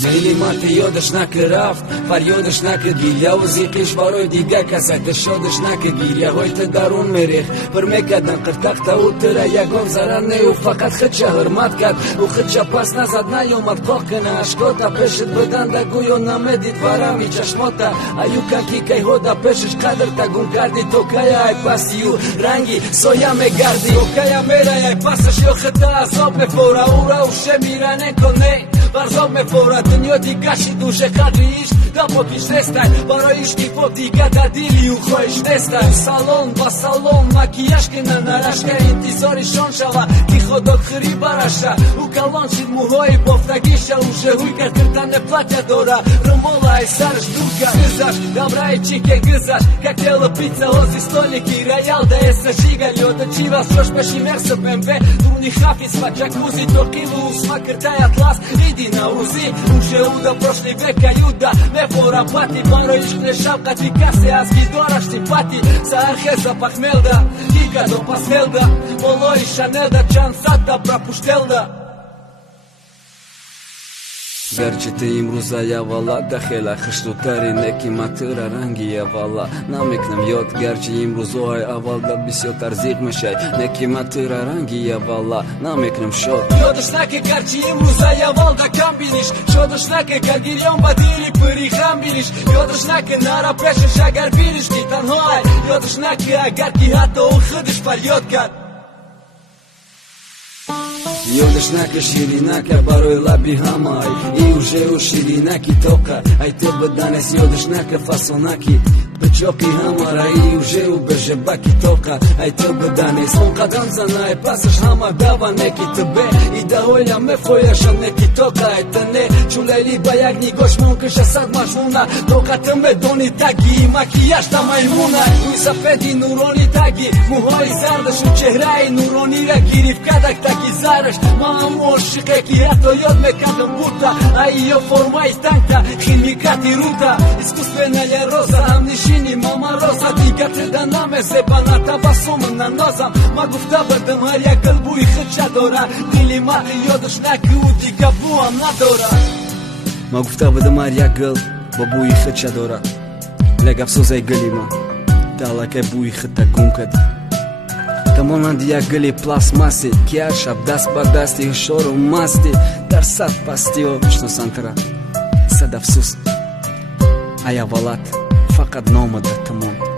Зелиматы ёдыш на крафт, фарёдыш на кагир. Я узикиш барой дига касай, ты шодыш на кагир. Я гой ты дарун мерех, пермекадан кыртакта утыра. Я гон заранею, факат хыча гырматкат. У хыча пас назад на ёмат кохкана ашкота. Пешет быдан да гуё на медит варами чашмота. Аю каки кай хода пешеш кадр тагун карди. Токая ай пасию ранги, соя ме гарди. Токая мера ай пасаш ё хыта азоб ме фора. Ура уше миране коне. Varzob me fora të njëti ka shi dushe kadri isht Da po t'i shtestaj Baro ishti po t'i gata dili u khoj shtestaj Salon, ba salon, makijash këna në rashka Intizori shon shava, ti khodot khëri barasha U kalon qit muhoj, pofta gisha U shëhuj kër kërta në platja dora Rëmbolla e sarë shtuka Gëzash, gabra e qike gëzash Ka kjellë pizza, ozi stolnik i rajal Da e së shiga, ljotë qiva Shosh me shimer së pembe Truni hafi, sma jacuzzi, torkilu Sma kërtaj atlas, na uzi, uže uda prošli veka juda Me fora pati, baro iškne šapka Ti kase, a skidoraš ti pati Sa arheza pa hmelda, iga do pa smelda Molo i šanelda, čan sata prapuštelda Gerçi imruza yavala dakhela khshtutari neki matıra rangi yavala nameknem yot gerçi imruzo ay avalda bisyot arzik meshay neki matıra rangi yavala nameknem shot Yodoshnake gerçi imruza yavalda kambilish Shodoshnake gargirion badili puri khambilish Yodoshnake nara peshish agar bilish kitan hoy Yodoshnake agar ki hato u khdish faryotkat Йодышнака ширинака, барой лаби хамай И уже у ширинаки тока Ай те баданес йодышнака фасонаки Печоки хамара и уже у бежебаки тока Ай те баданес Он кадан занай пасаш хама дава неки тебе И да ойля ме фояша неки тока Это не чулели баягни гош монкыша сад машуна Тока тъмбе дони таги и макияж та маймуна Уй са педи нурони таги Мухой зардаш у чехраи нурони рагири В кадак таги зараш Мамо шикайки ето йод ме катам бута А и йо форма и танкта Химикати рута Искусствена я роза Амнишини мама роза Дигате да наме зебаната Басом на нозам Магуфта бъдам аря гълбу и хъчадора Дилима йодошнаки удига буам надора Магуфта бъдам аря гъл Бабу и хъчадора Лега в соза и гълима Талак е бу и хъта гункат Тамона дия гали пластмаси Кияш абдас бадасти Шоро масти Дарсат пастио Что сантра Садавсус Ая валат Факат номада тамон